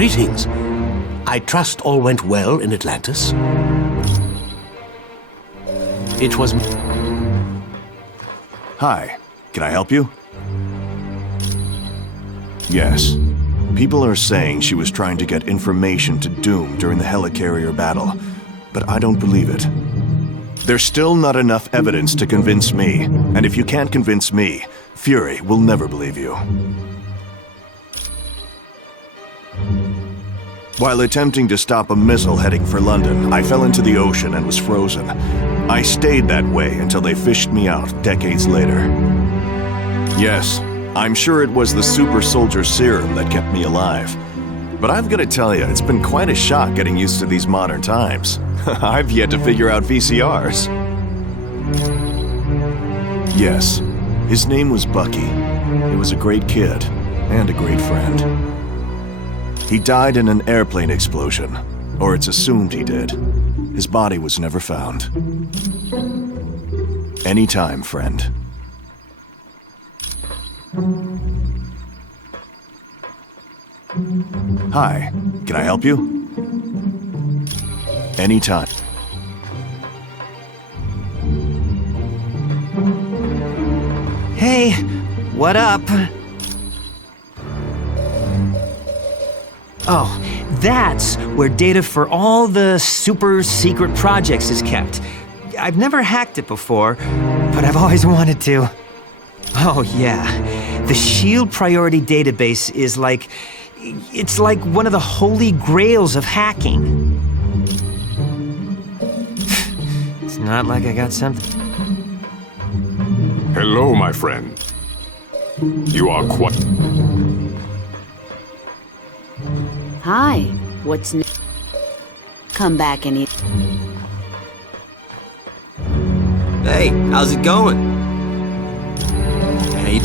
Greetings. I trust all went well in Atlantis? It was... Hi, can I help you? Yes. People are saying she was trying to get information to Doom during the helicarrier battle, but I don't believe it. There's still not enough evidence to convince me, and if you can't convince me, Fury will never believe you. While attempting to stop a missile heading for London, I fell into the ocean and was frozen. I stayed that way until they fished me out decades later. Yes, I'm sure it was the super soldier serum that kept me alive. But I've got to tell you, it's been quite a shock getting used to these modern times. I've yet to figure out VCRs. Yes, his name was Bucky. He was a great kid, and a great friend. He died in an airplane explosion, or it's assumed he did. His body was never found. Anytime, friend. Hi, can I help you? Anytime. Hey, what up? Oh, that's where data for all the super secret projects is kept. I've never hacked it before, but I've always wanted to. Oh yeah, the SHIELD priority database is it's like one of the holy grails of hacking. It's not like I got something. Hello, my friend. You are quite... Hi, what's new? Come back and eat. Hey, how's it going? Hey.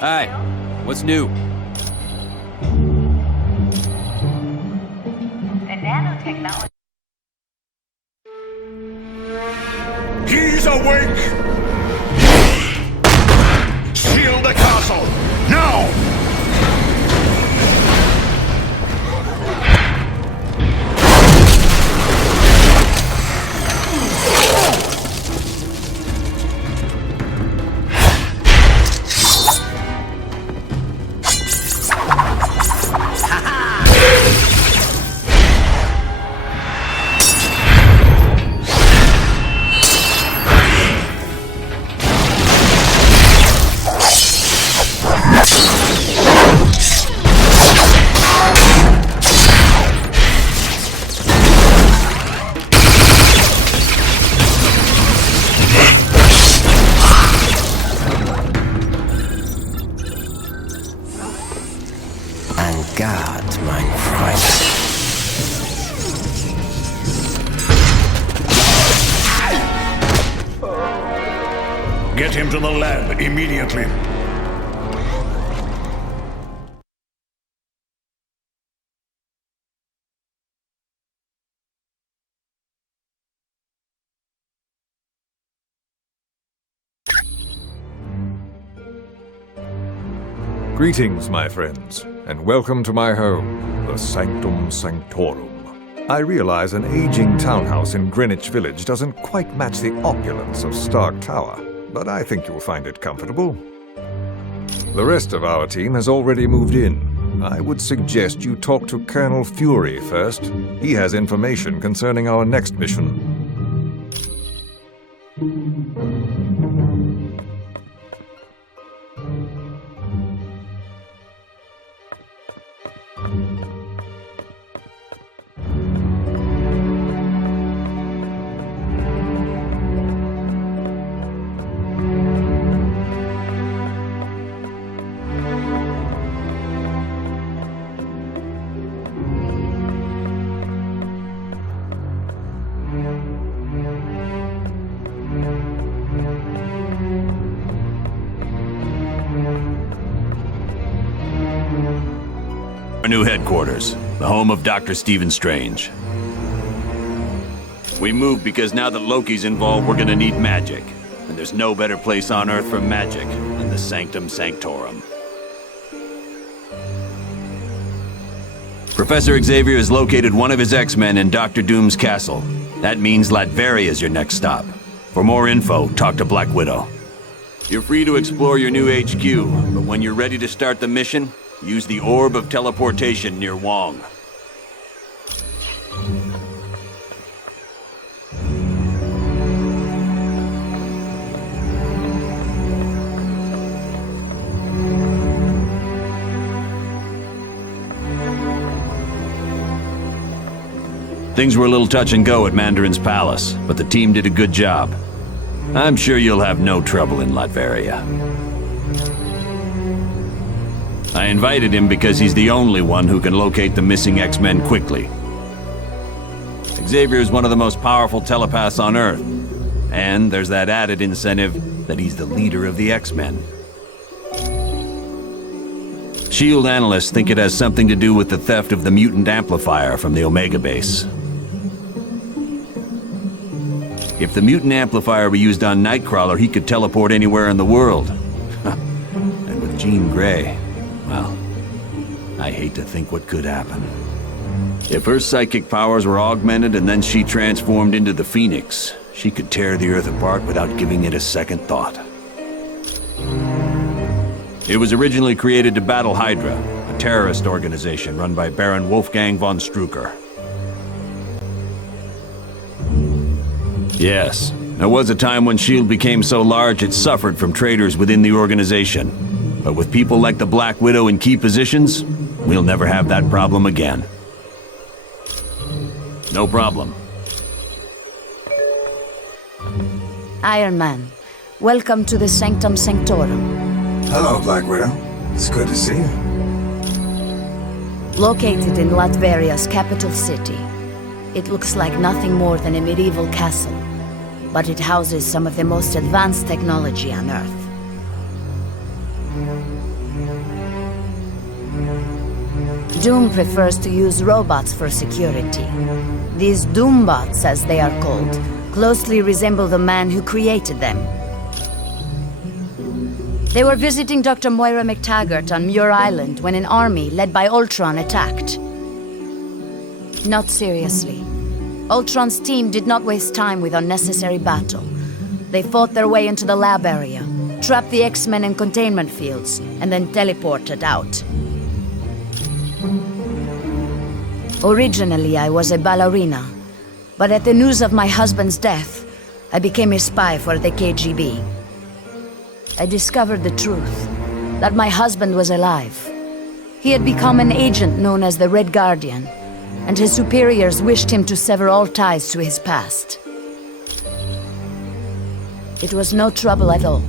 Hi, what's new? The nanotechnology. He's awake! Seal the castle! Now! Get him to the lab immediately. Greetings, my friends, and welcome to my home, the Sanctum Sanctorum. I realize an aging townhouse in Greenwich Village doesn't quite match the opulence of Stark Tower, but I think you'll find it comfortable. The rest of our team has already moved in. I would suggest you talk to Colonel Fury first. He has information concerning our next mission. new headquarters, the home of Dr. Stephen Strange. We moved because now that Loki's involved, we're gonna need magic. And there's no better place on Earth for magic than the Sanctum Sanctorum. Professor Xavier has located one of his X-Men in Dr. Doom's castle. That means Latveria is your next stop. For more info, talk to Black Widow. You're free to explore your new HQ, but when you're ready to start the mission, use the Orb of Teleportation near Wong. Things were a little touch and go at Mandarin's palace, but the team did a good job. I'm sure you'll have no trouble in Latveria. I invited him because he's the only one who can locate the missing X-Men quickly. Xavier is one of the most powerful telepaths on Earth, and there's that added incentive that he's the leader of the X-Men. SHIELD analysts think it has something to do with the theft of the mutant amplifier from the Omega base. If the mutant amplifier were used on Nightcrawler, he could teleport anywhere in the world. And with Jean Grey, well, I hate to think what could happen. If her psychic powers were augmented and then she transformed into the Phoenix, she could tear the Earth apart without giving it a second thought. It was originally created to battle Hydra, a terrorist organization run by Baron Wolfgang von Strucker. Yes, there was a time when SHIELD became so large it suffered from traitors within the organization. But with people like the Black Widow in key positions, we'll never have that problem again. No problem. Iron Man, welcome to the Sanctum Sanctorum. Hello, Black Widow. It's good to see you. Located in Latveria's capital city, it looks like nothing more than a medieval castle, but it houses some of the most advanced technology on Earth. Doom prefers to use robots for security. These Doombots, as they are called, closely resemble the man who created them. They were visiting Dr. Moira McTaggart on Muir Island when an army led by Ultron attacked. Not seriously. Ultron's team did not waste time with unnecessary battle. They fought their way into the lab area, trapped the X-Men in containment fields, and then teleported out. Originally, I was a ballerina, but at the news of my husband's death, I became a spy for the KGB. I discovered the truth, that my husband was alive. He had become an agent known as the Red Guardian, and his superiors wished him to sever all ties to his past. It was no trouble at all.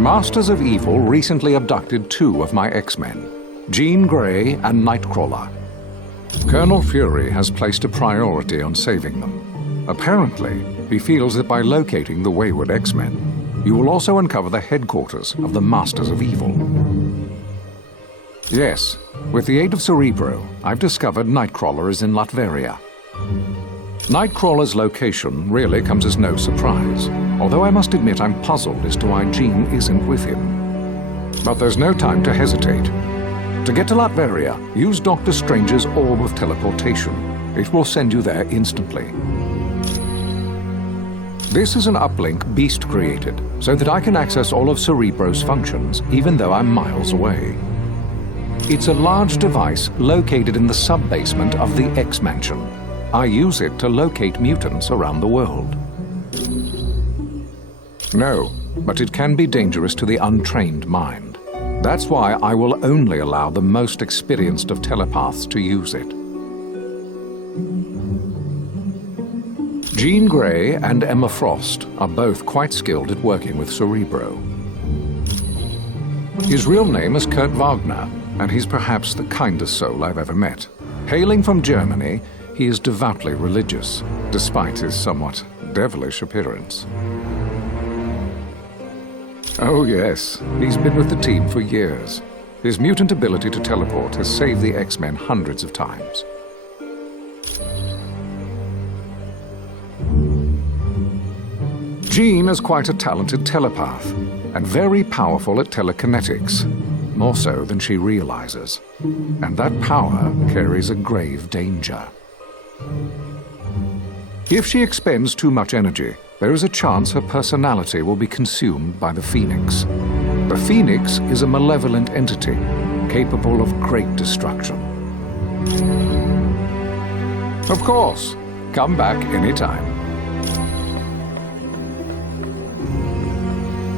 Masters of Evil recently abducted 2 of my X-Men, Jean Grey and Nightcrawler. Colonel Fury has placed a priority on saving them. Apparently, he feels that by locating the wayward X-Men, you will also uncover the headquarters of the Masters of Evil. Yes, with the aid of Cerebro, I've discovered Nightcrawler is in Latveria. Nightcrawler's location really comes as no surprise, although I must admit I'm puzzled as to why Jean isn't with him. But there's no time to hesitate. To get to Latveria, use Doctor Strange's Orb of Teleportation. It will send you there instantly. This is an uplink Beast created, so that I can access all of Cerebro's functions, even though I'm miles away. It's a large device located in the sub-basement of the X-Mansion. I use it to locate mutants around the world. No, but it can be dangerous to the untrained mind. That's why I will only allow the most experienced of telepaths to use it. Jean Grey and Emma Frost are both quite skilled at working with Cerebro. His real name is Kurt Wagner, and he's perhaps the kindest soul I've ever met. Hailing from Germany, he is devoutly religious, despite his somewhat devilish appearance. Oh yes, he's been with the team for years. His mutant ability to teleport has saved the X-Men hundreds of times. Jean is quite a talented telepath, and very powerful at telekinetics, more so than she realizes. And that power carries a grave danger. If she expends too much energy, there is a chance her personality will be consumed by the Phoenix. The Phoenix is a malevolent entity, capable of great destruction. Of course, come back anytime.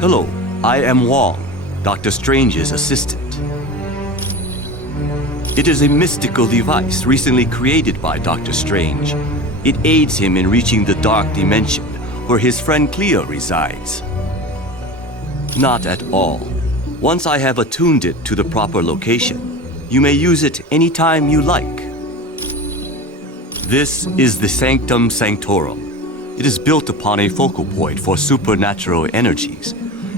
Hello, I am Wong, Doctor Strange's assistant. It is a mystical device recently created by Doctor Strange. It aids him in reaching the dark dimension where his friend Clea resides. Not at all. Once I have attuned it to the proper location, you may use it anytime you like. This is the Sanctum Sanctorum. It is built upon a focal point for supernatural energies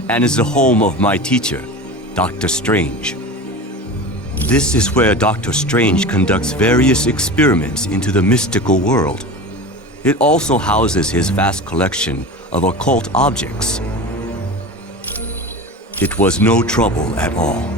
and is the home of my teacher, Doctor Strange. This is where Doctor Strange conducts various experiments into the mystical world. It also houses his vast collection of occult objects. It was no trouble at all.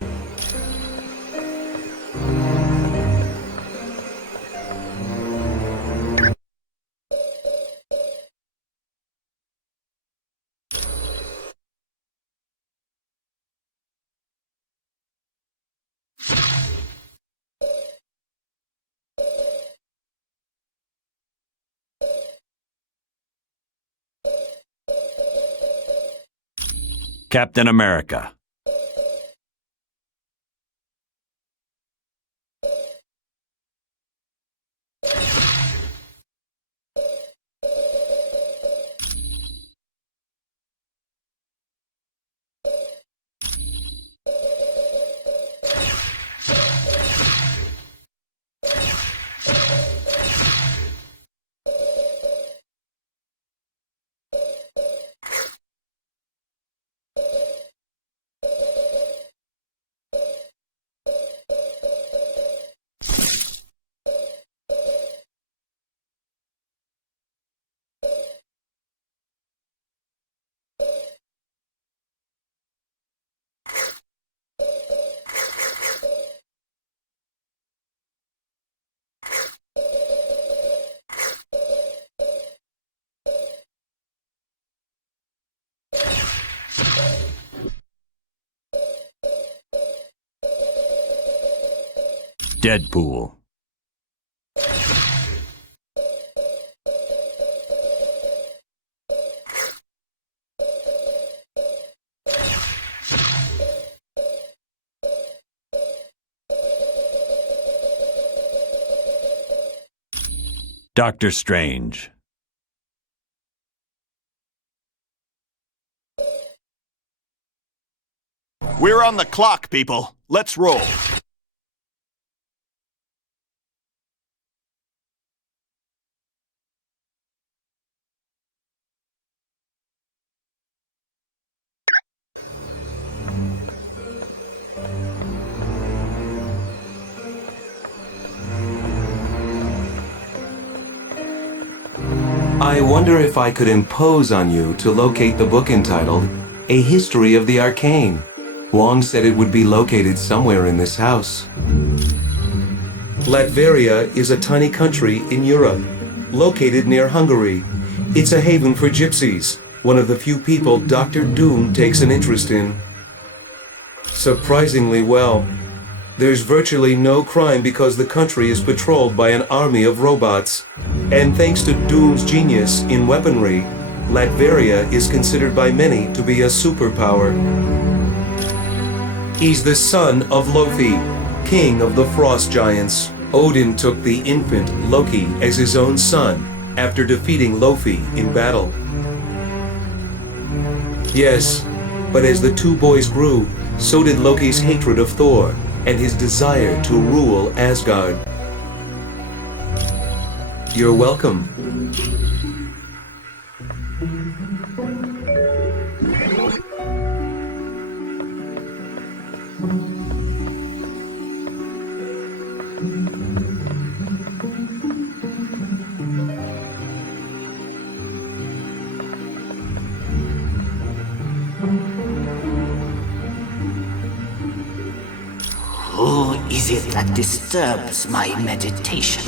Captain America. Deadpool. Doctor Strange. We're on the clock, people. Let's roll. I wonder if I could impose on you to locate the book entitled A History of the Arcane. Wong said it would be located somewhere in this house. Latveria is a tiny country in Europe, located near Hungary. It's a haven for gypsies, one of the few people Dr. Doom takes an interest in. Surprisingly well. There's virtually no crime because the country is patrolled by an army of robots. And thanks to Doom's genius in weaponry, Latveria is considered by many to be a superpower. He's the son of Loki, king of the frost giants. Odin took the infant Loki as his own son after defeating Loki in battle. Yes, but as the two boys grew, so did Loki's hatred of Thor and his desire to rule Asgard. You're welcome. Who is it that disturbs my meditation?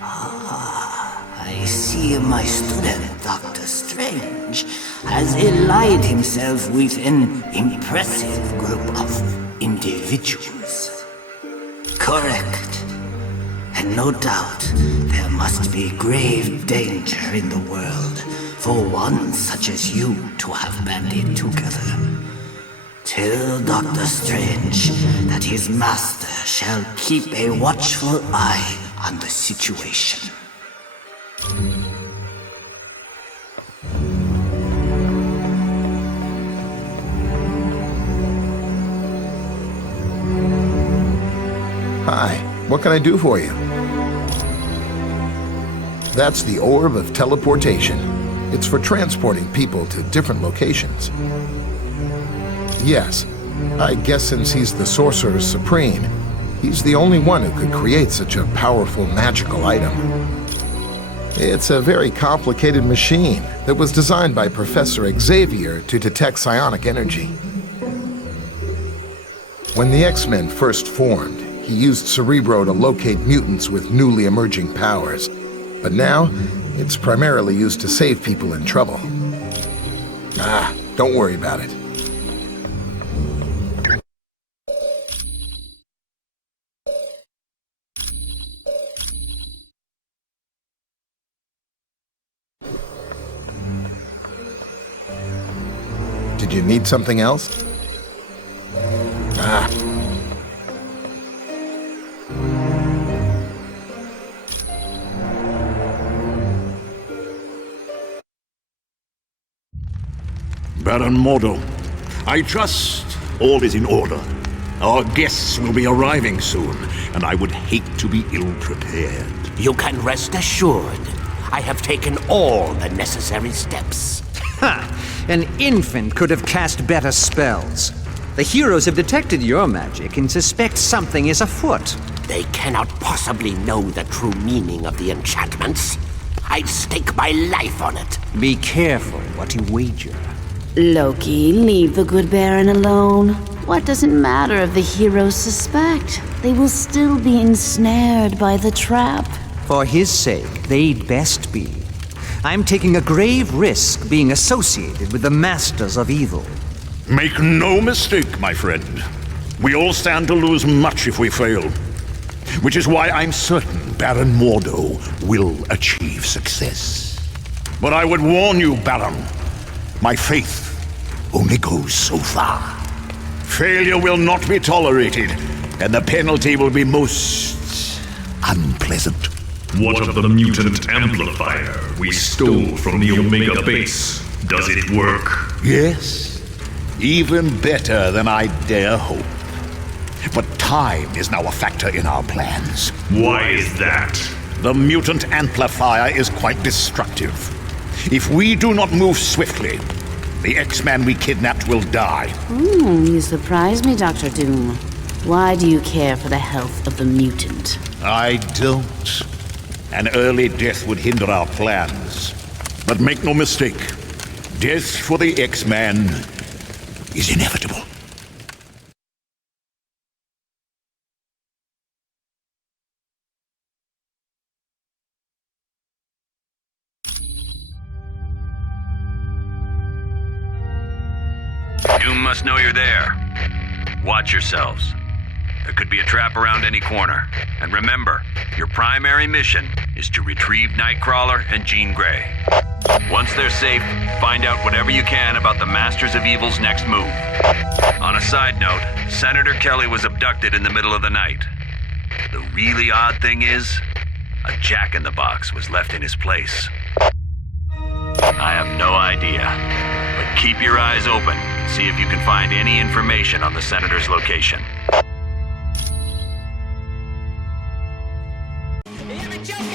I see my student, Dr. Strange, has allied himself with an impressive group of individuals. Correct. And no doubt, there must be grave danger in the world for one such as you to have banded together. Tell Dr. Strange that his master shall keep a watchful eye on the situation. Hi, what can I do for you? That's the Orb of Teleportation. It's for transporting people to different locations. Yes, I guess since he's the Sorcerer Supreme, he's the only one who could create such a powerful magical item. It's a very complicated machine that was designed by Professor Xavier to detect psionic energy. When the X-Men first formed, he used Cerebro to locate mutants with newly emerging powers. But now, it's primarily used to save people in trouble. Don't worry about it. Did you need something else? Baron Mordo, I trust all is in order. Our guests will be arriving soon, and I would hate to be ill-prepared. You can rest assured. I have taken all the necessary steps. An infant could have cast better spells. The heroes have detected your magic and suspect something is afoot. They cannot possibly know the true meaning of the enchantments. I'd stake my life on it. Be careful what you wager. Loki, leave the good Baron alone. What does it matter if the heroes suspect? They will still be ensnared by the trap. For his sake, they'd best be. I'm taking a grave risk being associated with the masters of evil. Make no mistake, my friend. We all stand to lose much if we fail. Which is why I'm certain Baron Mordo will achieve success. But I would warn you, Baron, my faith only goes so far. Failure will not be tolerated, and the penalty will be most unpleasant. What of the mutant amplifier we stole from the Omega base? Does it work? Yes. Even better than I dare hope. But time is now a factor in our plans. Why is that? The mutant amplifier is quite destructive. If we do not move swiftly, the X-Man we kidnapped will die. You surprise me, Dr. Doom. Why do you care for the health of the mutant? I don't. An early death would hinder our plans. But make no mistake, death for the X-Man is inevitable. Doom must know you're there. Watch yourselves. There could be a trap around any corner. And remember, your primary mission is to retrieve Nightcrawler and Jean Grey. Once they're safe, find out whatever you can about the Masters of Evil's next move. On a side note, Senator Kelly was abducted in the middle of the night. The really odd thing is, a jack-in-the-box was left in his place. I have no idea, but keep your eyes open and see if you can find any information on the Senator's location. Every joke